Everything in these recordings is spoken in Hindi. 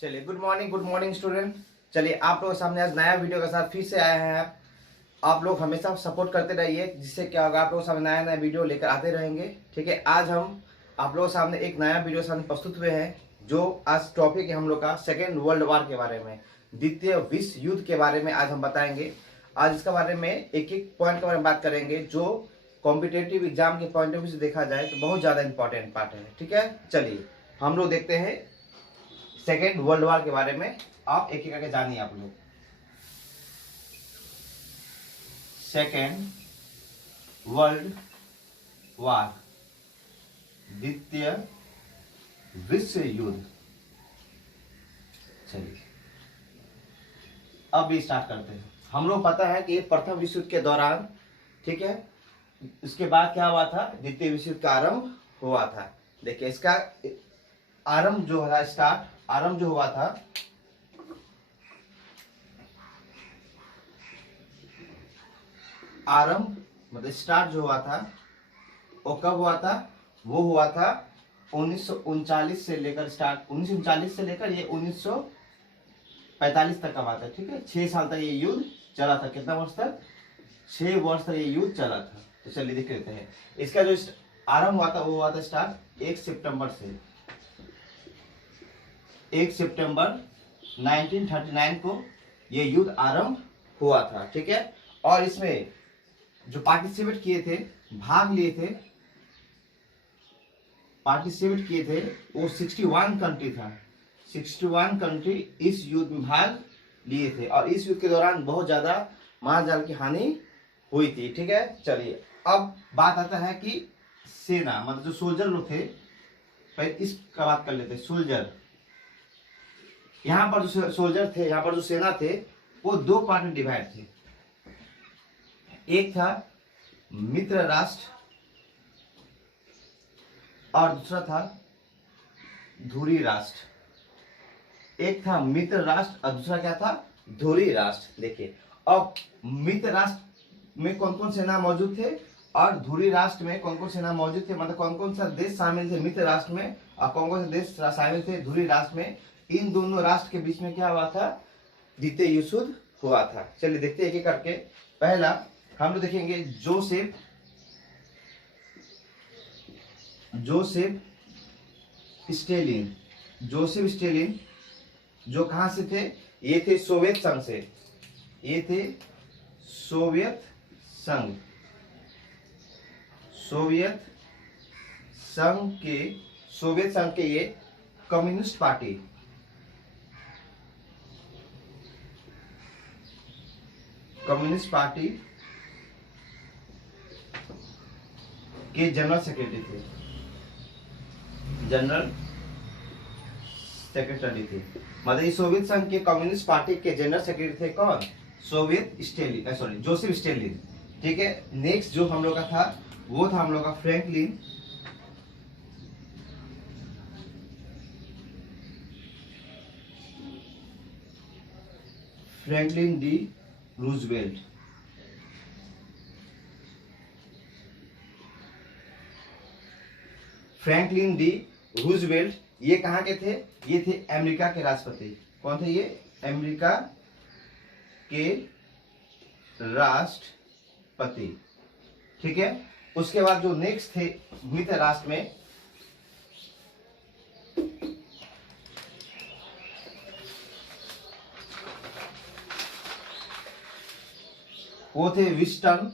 चलिए गुड मॉर्निंग स्टूडेंट। चलिए आप लोगों के सामने आज नया वीडियो के साथ फिर से आए हैं। आप लोग हमेशा सपोर्ट करते रहिए, जिससे क्या होगा, आप लोगों के सामने नया नया वीडियो लेकर आते रहेंगे। ठीक है, आज हम आप लोगों के सामने एक नया वीडियो सामने प्रस्तुत हुए हैं, जो आज टॉपिक है हम लोग का सेकेंड वर्ल्ड वॉर के बारे में, द्वितीय विश्व युद्ध के बारे में आज हम बताएंगे। आज इसके बारे में एक एक पॉइंट के बारे में बात करेंगे, जो कॉम्पिटेटिव एग्जाम के पॉइंट ऑफ व्यू से देखा जाए तो बहुत ज़्यादा इंपॉर्टेंट पार्ट है। ठीक है, चलिए हम लोग देखते हैं सेकेंड वर्ल्ड वॉर के बारे में। आप एक एक करके जानिए आप लोग। सेकेंड वर्ल्ड वॉर, द्वितीय विश्व युद्ध। चलिए अब भी स्टार्ट करते हैं। हम लोग पता है कि प्रथम विश्व युद्ध के दौरान, ठीक है, उसके बाद क्या हुआ था, द्वितीय विश्व युद्ध का आरंभ हुआ था। देखिए इसका आरंभ जो है, आरंभ जो हुआ था, आरंभ मतलब स्टार्ट जो हुआ था वो कब हुआ था, वो हुआ था 1939 से लेकर स्टार्ट, 1939 से लेकर ये 1945 तक का बात है। ठीक है, 6 साल तक ये युद्ध चला था। कितना वर्ष तक? 6 वर्ष तक ये युद्ध चला था। तो चलिए देख लेते हैं। इसका जो आरंभ हुआ था वो हुआ था स्टार्ट 1 सितंबर से। 1 सितंबर 1939 को ये युद्ध आरंभ हुआ था। ठीक है, और इसमें जो पार्टिसिपेट किए थे, भाग लिए थे, पार्टिसिपेट किए थे, वो 61 कंट्री था। 61 कंट्री इस युद्ध में भाग लिए थे, और इस युद्ध के दौरान बहुत ज्यादा माल-जाल की हानि हुई थी। ठीक है, चलिए अब बात आता है कि सेना मतलब जो सोल्जर लोग थे, पहले इसका बात कर लेते हैं। सोल्जर, यहाँ पर जो सोल्जर थे, यहाँ पर जो सेना थे, वो 2 पार्ट में डिवाइड थे। एक था मित्र राष्ट्र और दूसरा था धुरी राष्ट्र। एक था मित्र राष्ट्र और दूसरा क्या था, धुरी राष्ट्र। देखिए अब मित्र राष्ट्र में कौन कौन सेना मौजूद थे और धुरी राष्ट्र में कौन कौन सेना मौजूद थे, मतलब कौन कौन सा देश शामिल थे मित्र राष्ट्र में और कौन कौन से देश शामिल थे धुरी राष्ट्र में। इन दोनों राष्ट्र के बीच में क्या हुआ था, द्वितीय विश्व युद्ध हुआ था। चलिए देखते हैं एक एक करके। पहला हम लोग देखेंगे जोसेफ स्टेलिन। जो कहां से थे, ये थे सोवियत संघ से। ये थे सोवियत संघ के ये कम्युनिस्ट पार्टी के जनरल सेक्रेटरी थे। मतलब ये सोवियत संघ के कम्युनिस्ट पार्टी के जनरल सेक्रेटरी थे कौन, जोसेफ स्टेलिन। ठीक है, नेक्स्ट जो हम लोग का था वो था हम लोग का Franklin D Roosevelt. Franklin D Roosevelt ये कहाँ के थे, ये थे अमेरिका के राष्ट्रपति। कौन थे ये, अमेरिका के राष्ट्रपति। ठीक है, उसके बाद जो नेक्स्ट थे मित्र राष्ट्र में, वो थे विस्टन।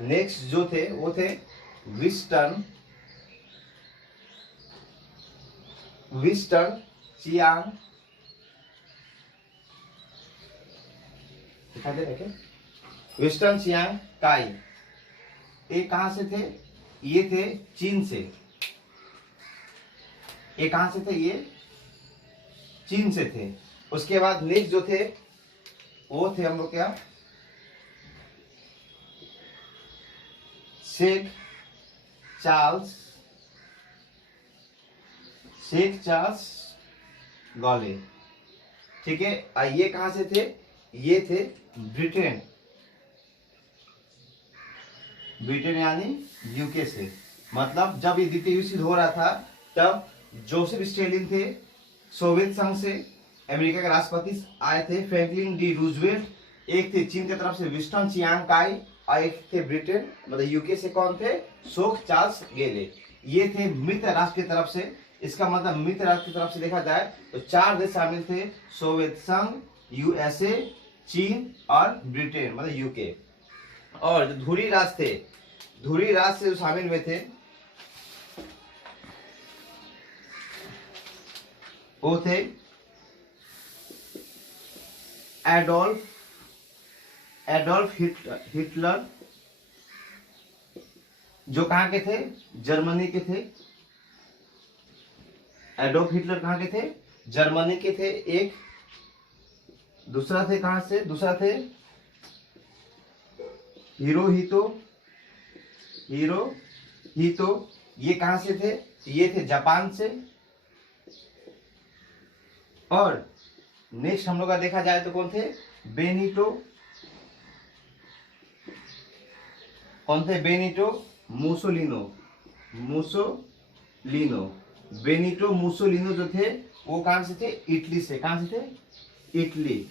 नेक्स्ट जो थे वो थे विस्टन चियांग। दिखाई दे रहे क्या, विस्टन चियांग काई। ये कहां से थे, ये थे चीन से। ये कहां से थे, ये चीन से थे। उसके बाद नेक्स्ट जो थे वो थे हम लोग क्या, शेख चार्ल्स गॉले। ठीक है, ये कहां से थे, ये थे ब्रिटेन यानी यूके से। मतलब जब ये द्वितीय विश्व युद्ध हो रहा था तब जोसेफ स्टेलिन थे, सोवियत संघ से अमेरिका के राष्ट्रपति आए थे फ्रैंकलिन डी रूजवेल्ट, एक थे चीन की तरफ से विंस्टन चियांग काई, और एक थे ब्रिटेन मतलब यूके से कौन थे, शोक चार्ल्स गेले। ये थे मित्र राष्ट्र की तरफ से। इसका मतलब मित्र राष्ट्र की तरफ से देखा जाए तो 4 देश शामिल थे, सोवियत संघ, यूएसए, चीन और ब्रिटेन मतलब यूके। और जो धुरी राष्ट्र थे, धुरी राष्ट्र से जो शामिल हुए थे वो थे एडोल्फ हिटलर, जो कहां के थे, जर्मनी के थे। एडोल्फ हिटलर कहां के थे, जर्मनी के थे एक। दूसरा थे कहां से, दूसरा थे हिरोहितो, ये कहां से थे, ये थे जापान से। और नेक्स्ट हम लोग का देखा जाए तो कौन थे, बेनिटो, कौन थे, बेनिटो मुसोलिनो। बेनिटो मुसोलिनो जो थे वो कहां से थे, इटली से। कहां से थे, इटली।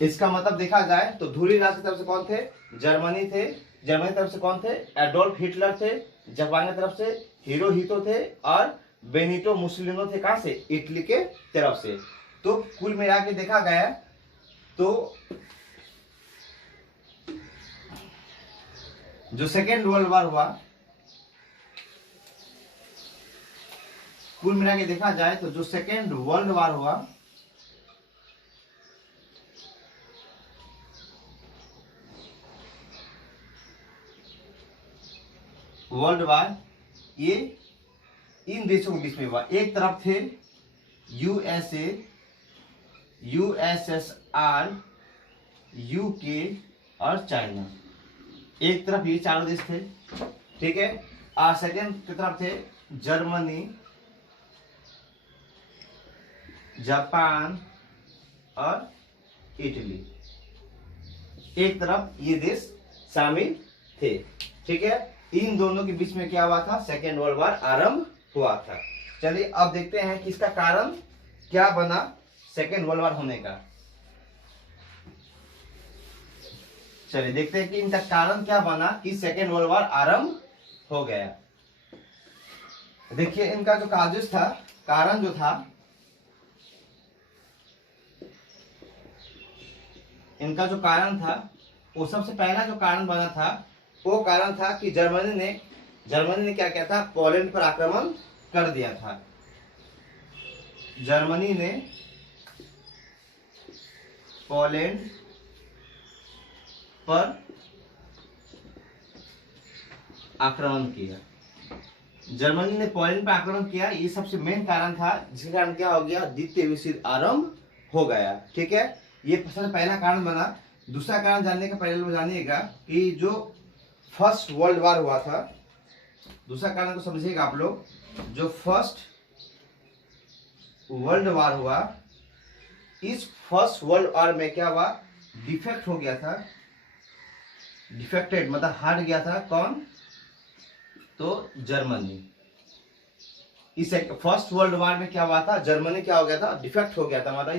इसका मतलब देखा जाए तो धुरी राष्ट्र की तरफ से कौन थे, जर्मनी थे। जर्मनी की तरफ से कौन थे, एडोल्फ हिटलर थे। जापान की तरफ से हिरोहितो थे और बेनिटो मुसोलिनो थे। कहां से, इटली के तरफ से। तो कुल मिला के देखा गया तो जो सेकेंड वर्ल्ड वॉर हुआ, कुल मिला के देखा जाए तो जो सेकेंड वर्ल्ड वॉर हुआ वर्ल्ड वॉर, ये इन देशों के बीच में हुआ। एक तरफ थे यूएसए, यूएसएसआर, यूके और चाइना। एक तरफ ये चारों देश थे, ठीक है। और सेकेंड की तरफ थे जर्मनी, जापान और इटली। एक तरफ ये देश शामिल थे, ठीक है। इन दोनों के बीच में क्या हुआ था, सेकेंड वर्ल्ड वॉर आरंभ हुआ था। चलिए अब देखते हैं कि इसका कारण क्या बना सेकेंड वर्ल्ड वॉर होने का। चलिए देखते हैं कि इनका कारण क्या बना कि सेकेंड वर्ल्ड वॉर आरंभ हो गया। देखिए इनका जो काजस था, कारण जो था, इनका जो कारण था वो सबसे पहला जो कारण बना था वो कारण था कि जर्मनी ने क्या किया था, पोलैंड पर आक्रमण कर दिया था। जर्मनी ने पोलैंड पर आक्रमण किया। जर्मनी ने पोलैंड पर आक्रमण किया, ये सबसे मेन कारण था, जिसके कारण क्या हो गया, द्वितीय विश्व युद्ध आरंभ हो गया, ठीक है। ये पहला कारण बना। दूसरा कारण जानने का पहले लोग जानिएगा कि जो फर्स्ट वर्ल्ड वॉर हुआ था, दूसरा कारण को समझिएगा आप लोग। जो फर्स्ट वर्ल्ड वॉर हुआ, इस फर्स्ट वर्ल्ड वॉर में क्या हुआ, डिफेक्ट हो गया था, डिफेक्टेड मतलब हार गया था। कौन, तो जर्मनी। इस फर्स्ट वर्ल्ड वॉर में क्या हुआ था, जर्मनी क्या हो गया था, डिफेक्ट हो गया था, मतलब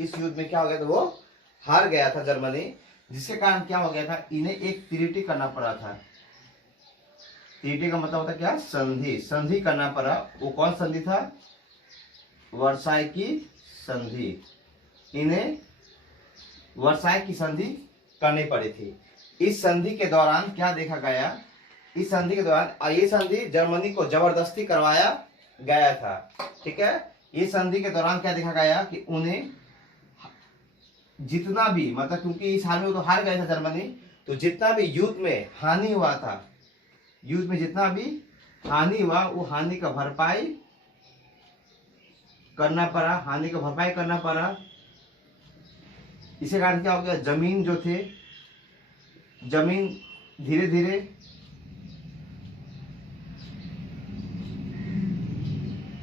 इस युद्ध में क्या हो गया था, वो हार गया था जर्मनी। जिसके कारण क्या हो गया था, इन्हें एक ट्रीटी करना पड़ा था। ट्रीटी का मतलब होता क्या, संधि करना पड़ा। वो कौन संधि था, वर्साई की संधि। इन्हें वर्साई की संधि करनी पड़ी थी। इस संधि के दौरान क्या देखा गया, इस संधि के दौरान ये संधि जर्मनी को जबरदस्ती करवाया गया था, ठीक है। ये संधि के दौरान क्या देखा गया कि उन्हें जितना भी, मतलब क्योंकि इस हाल में वो तो हार गया था जर्मनी, तो जितना भी युद्ध में हानि हुआ था, युद्ध में जितना भी हानि हुआ वो हानि का भरपाई करना पड़ा, हानि का भरपाई करना पड़ा। इसी कारण क्या हो गया, जमीन जो थे, जमीन धीरे धीरे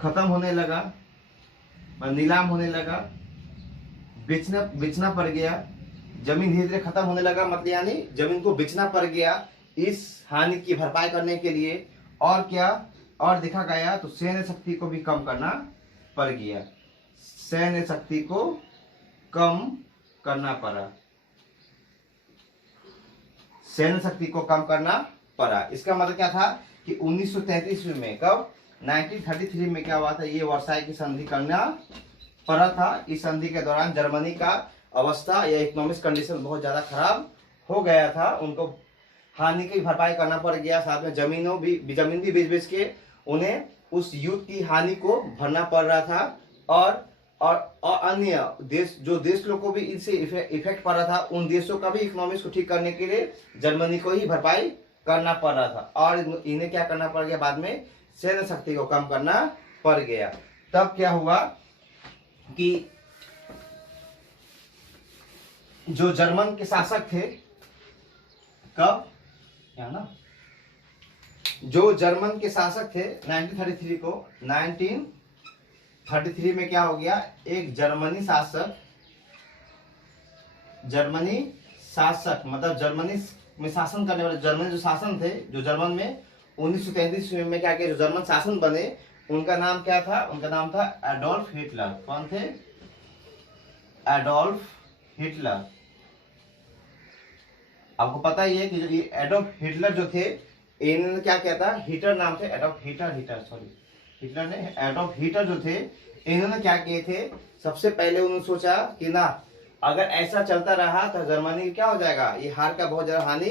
खत्म होने लगा, नीलाम होने लगा, बेचना पड़ गया। जमीन धीरे धीरे खत्म होने लगा, मतलब यानी जमीन को बेचना पड़ गया इस हानि की भरपाई करने के लिए। और क्या और देखा गया तो सैन्य शक्ति को भी कम करना पड़ गया, सैन्य शक्ति को कम करना पड़ा, सैन्य शक्ति को कम करना पड़ा। इसका मतलब क्या था कि 1933 में, कब 1933 में क्या हुआ था, ये वर्साई की संधि करना पड़ा था। इस संधि के दौरान जर्मनी का अवस्था या इकोनॉमिक कंडीशन बहुत ज्यादा खराब हो गया था, उनको हानि की भरपाई करना पड़ गया, साथ में जमीन भी बेच के उन्हें उस युद्ध की हानि को भरना पड़ रहा था। और अन्य देश, जो देश लोग को भी इससे इफेक्ट पड़ रहा था, उन देशों का भी इकोनॉमिक्स को ठीक करने के लिए जर्मनी को ही भरपाई करना पड़ रहा था। और इन्हें क्या करना पड़ गया, बाद में सैन्य शक्ति को कम करना पड़ गया। तब क्या हुआ कि जो जर्मन के शासक थे, कब या ना, जो जर्मन के शासक थे 1933 को, 1933 में क्या हो गया, एक जर्मनी शासक मतलब जर्मनी में शासन करने वाले, जर्मनी जो शासन थे, जो जर्मन में 1933 में क्या किया, जो जर्मन शासन बने, उनका नाम क्या था, उनका नाम था एडोल्फ हिटलर। कौन थे, एडोल्फ हिटलर। आपको पता ही है कि जो ये एडोल्फ हिटलर जो थे, इन्होंने क्या किया था, हिटलर नाम थे, एडोल्फ हिटलर ने, एडोल्फ हिटलर जो थे, इन्होंने क्या किए थे, सबसे पहले उन्होंने सोचा कि ना, अगर ऐसा चलता रहा तो जर्मनी क्या हो जाएगा, ये हार का बहुत ज्यादा हानि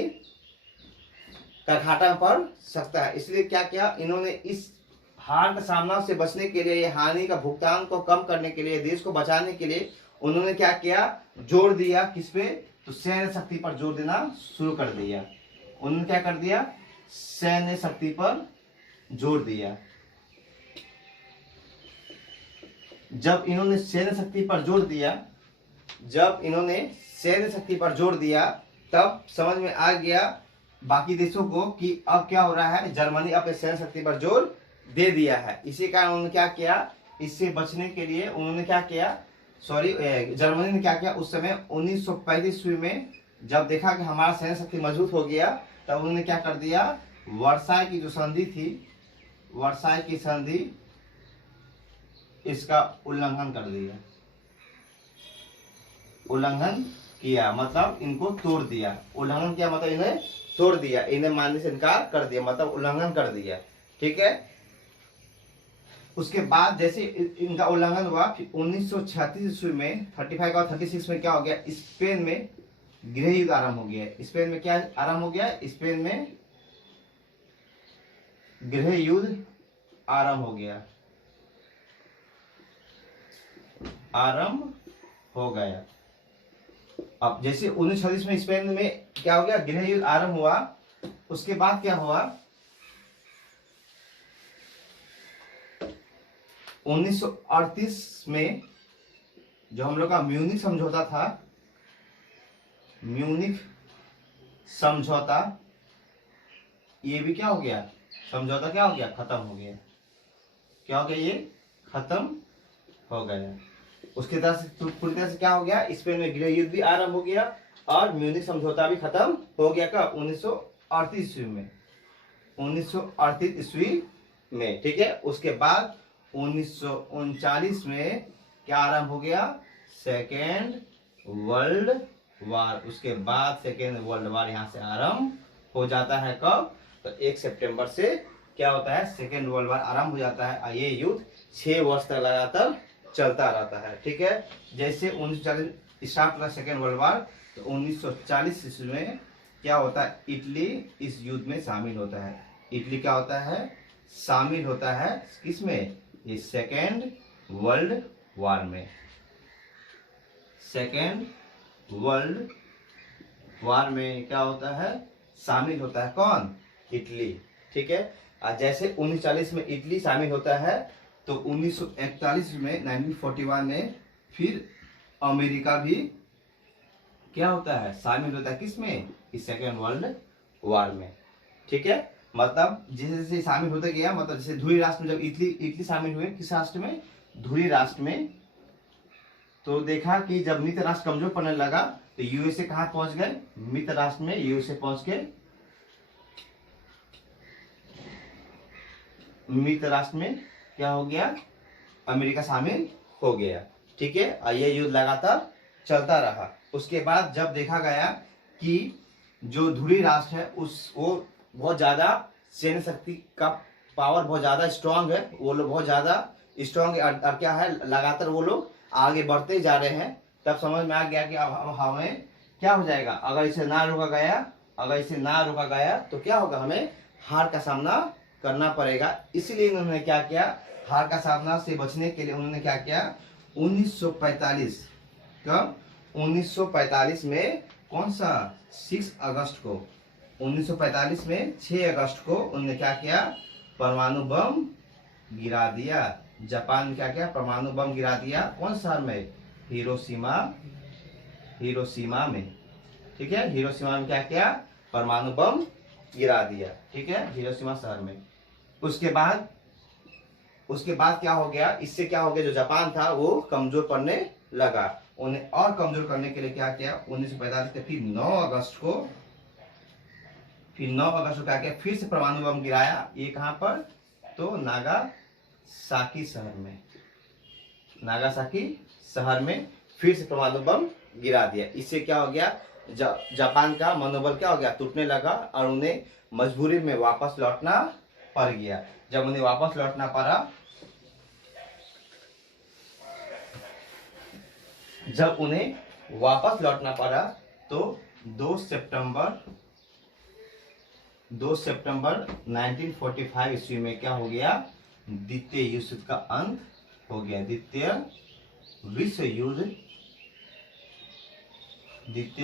का घाटा पड़ सकता है। इसलिए क्या किया इन्होंने, इस हार का सामना से बचने के लिए, हानि का भुगतान को कम करने के लिए, देश को बचाने के लिए उन्होंने क्या किया, जोर दिया किस पे, तो सैन्य शक्ति पर जोर देना शुरू कर दिया। उन्होंने क्या कर दिया, सैन्य शक्ति पर जोर दिया। जब इन्होंने सैन्य शक्ति पर जोर दिया, तब समझ में आ गया बाकी देशों को कि अब क्या हो रहा है, जर्मनी अपने सैन्य शक्ति पर जोर दे दिया है। इसी कारण उन्होंने क्या किया, इससे बचने के लिए उन्होंने क्या किया, जर्मनी ने क्या किया, उस समय 1935 में जब देखा कि हमारा सैन्य शक्ति मजबूत हो गया, तब उन्होंने क्या कर दिया, वर्साई की जो संधि थी, वर्साई की संधि, इसका उल्लंघन कर दिया, उल्लंघन किया मतलब इनको तोड़ दिया। उल्लंघन किया मतलब इन्हें तोड़ दिया, इन्हें मानने से इनकार कर दिया, मतलब उल्लंघन कर दिया। ठीक है, उसके बाद जैसे इनका उल्लंघन हुआ, फिर 1936 में 35 और 36 में क्या हो गया, स्पेन में गृह युद्ध आरंभ हो गया। स्पेन में क्या आरंभ हो गया, स्पेन में गृह युद्ध आरंभ हो गया, आरंभ हो गया। अब जैसे 1936 में स्पेन में क्या हो गया, गृह युद्ध आरंभ हुआ, उसके बाद क्या हुआ, 1938 में जो हम लोग का म्यूनिख समझौता था, म्यूनिख समझौता, ये भी क्या हो गया, समझौता क्या हो गया, खत्म हो गया। क्या हो गया, ये खत्म हो गया। उसके तरह से पूरी तरह से क्या हो गया, स्पेन में गृह युद्ध भी आरंभ हो गया और म्यूनिख समझौता भी खत्म हो गया। कब, 1938 ईस्वी में, 1938 ईस्वी में। ठीक है, उसके बाद 1939 में क्या आरंभ हो गया, सेकेंड वर्ल्ड वार। उसके बाद सेकेंड वर्ल्ड वार यहाँ से आरंभ हो जाता है। कब, तो 1 सितंबर से क्या होता है, सेकेंड वर्ल्ड वार आरंभ हो जाता है। ये युद्ध 6 वर्ष तक लगातार चलता रहता है। ठीक है, जैसे 1940 स्टार्ट होता है सेकेंड वर्ल्ड वार, तो 1940 ईस्वी में क्या होता है, इटली इस युद्ध में शामिल होता है। इटली क्या होता है, शामिल होता है किसमें, ये सेकेंड वर्ल्ड वार में। सेकेंड वर्ल्ड वार में क्या होता है, शामिल होता है कौन, इटली। ठीक है, जैसे 1940 में इटली शामिल होता है, तो 1941 में 1941 में फिर अमेरिका भी क्या होता है, शामिल होता है किसमें, इस सेकेंड वर्ल्ड वार में। ठीक है, मतलब जैसे जैसे शामिल होते गया, मतलब जैसे ध्रुवीय राष्ट्र में जब इटली शामिल हुए, किस राष्ट्र में, ध्रुवीय राष्ट्र में, तो देखा कि जब मित्र राष्ट्र कमजोर पड़ने लगा, तो यूएसए कहाँ पहुंच गए, मित्र राष्ट्र में यूएसए पहुंच के मित्र राष्ट्र में क्या हो गया, अमेरिका शामिल हो गया। ठीक है, और ये युद्ध लगातार चलता रहा। उसके बाद जब देखा गया कि जो ध्रुवीय राष्ट्र है वो बहुत ज्यादा सैन्य शक्ति का पावर बहुत ज्यादा स्ट्रांग है, वो लोग बहुत ज्यादा स्ट्रांग है, और क्या है लगातार वो लोग आगे बढ़ते जा रहे हैं। तब समझ में आ गया कि अब हमें क्या हो जाएगा, अगर इसे ना रोका गया तो क्या होगा, हमें हार का सामना करना पड़ेगा। इसीलिए उन्होंने क्या किया, हार का सामना से बचने के लिए उन्होंने क्या किया, 1945 कब 1945 में कौन सा 6 अगस्त को 1945 में 6 अगस्त को उन्होंने क्या किया, परमाणु बम गिरा दिया। जापान में क्या किया, परमाणु बम गिरा दिया। कौन शहर में, हिरोशिमा में। ठीक है, हिरोशिमा में क्या किया, परमाणु बम गिरा दिया। ठीक है, हिरोशिमा शहर में। उसके बाद क्या हो गया, इससे क्या हो गया, जो जापान था वो कमजोर पड़ने लगा। उन्हें और कमजोर करने के लिए क्या किया, 1945 के फिर 9 अगस्त को क्या किया, फिर से परमाणु बम गिराया। ये कहां पर, तो नागासाकी शहर में फिर से परमाणु बम गिरा दिया। इससे क्या हो गया, जापान का मनोबल क्या हो गया, टूटने लगा, और उन्हें मजबूरी में वापस लौटना पड़ गया। जब उन्हें वापस लौटना पड़ा तो 2 सितंबर 1945 ईस्वी में क्या हो गया, द्वितीय विश्व युद्ध का अंत हो गया। द्वितीय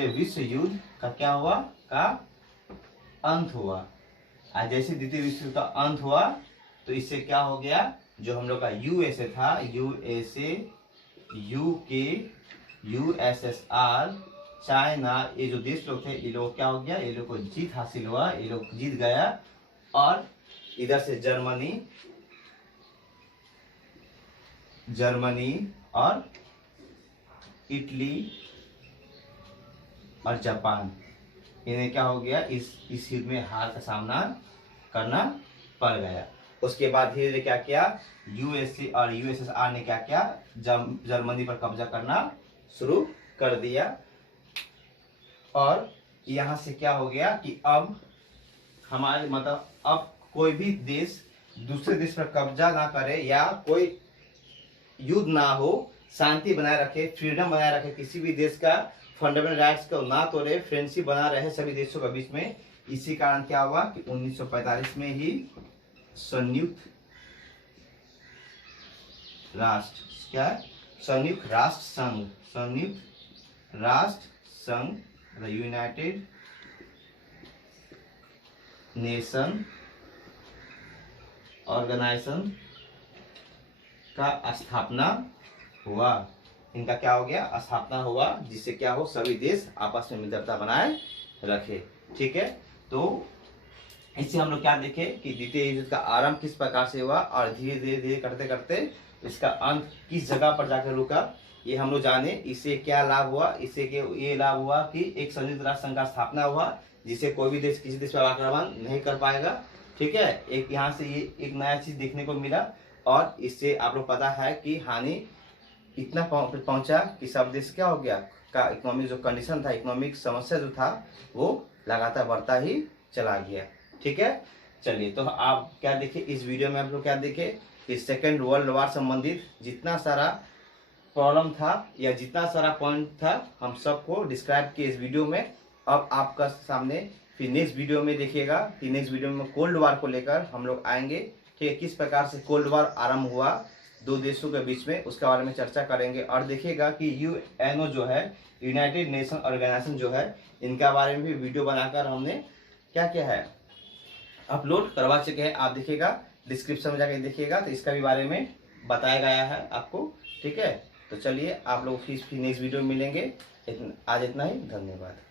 विश्व युद्ध का क्या हुआ, का अंत हुआ। आज जैसे द्वितीय विश्व युद्ध का अंत हुआ तो इससे क्या हो गया, जो हम लोग का यूएसए था, यूके, यूएसएसआर, चाइना, ये जो देश लोग थे, ये लोग क्या हो गया, ये लोग को जीत हासिल हुआ, ये लोग जीत गया। और इधर से जर्मनी और इटली और जापान, इन्हें क्या हो गया, इस युद्ध में हार का सामना करना पड़ गया। उसके बाद धीरे धीरे क्या किया, यूएसए और यूएसएसआर ने क्या किया, जर्मनी पर कब्जा करना शुरू कर दिया। और यहाँ से क्या हो गया कि अब हमारे मतलब अब कोई भी देश दूसरे देश पर कब्जा ना करे, या कोई युद्ध ना हो, शांति बनाए रखे, फ्रीडम बनाए रखे, किसी भी देश का फंडामेंटल राइट्स को ना तोड़े, फ्रेंडशिप बना रहे सभी देशों के बीच में। इसी कारण क्या हुआ कि 1945 में ही संयुक्त राष्ट्र संघ यूनाइटेड नेशन ऑर्गेनाइजेशन का स्थापना हुआ। इनका क्या हो गया, स्थापना हुआ, जिससे क्या हो, सभी देश आपस में मित्रता बनाए रखे। ठीक है, तो इससे हम लोग क्या देखे कि द्वितीय युद्ध का आरंभ किस प्रकार से हुआ, और धीरे धीरे करते करते इसका अंत किस जगह पर जाकर रुका, ये हम लोग जाने। इससे क्या लाभ हुआ, इससे ये लाभ हुआ कि एक संयुक्त राष्ट्र संघ का स्थापना हुआ, जिसे कोई भी देश किसी देश पर आक्रमण नहीं कर पाएगा। ठीक है, एक यहाँ से ये एक नया चीज देखने को मिला। और इससे आप लोग पता है कि हानि इतना पहुंचा कि सब देश क्या हो गया का इकोनॉमिक जो कंडीशन था, इकोनॉमिक समस्या जो था, वो लगातार बढ़ता ही चला गया। ठीक है, चलिए, तो आप क्या देखे इस वीडियो में, आप लोग क्या देखे कि सेकेंड वर्ल्ड वॉर संबंधित जितना सारा प्रॉब्लम था या जितना सारा पॉइंट था, हम सबको डिस्क्राइब किए इस वीडियो में। अब आपका सामने फिर नेक्स्ट वीडियो में देखिएगा कि नेक्स्ट वीडियो में कोल्ड वॉर को लेकर हम लोग आएंगे। ठीक है, किस प्रकार से कोल्ड वॉर आरंभ हुआ दो देशों के बीच में, उसके बारे में चर्चा करेंगे। और देखिएगा कि यूएनओ जो है, यूनाइटेड नेशन ऑर्गेनाइजेशन जो है, इनका बारे में भी वीडियो बनाकर हमने क्या किया है, अपलोड करवा चुके हैं। आप देखिएगा, डिस्क्रिप्शन में जाकर देखिएगा, तो इसका भी बारे में बताया गया है आपको। ठीक है, तो चलिए आप लोग फिर नेक्स्ट वीडियो में मिलेंगे। आज इतना ही, धन्यवाद।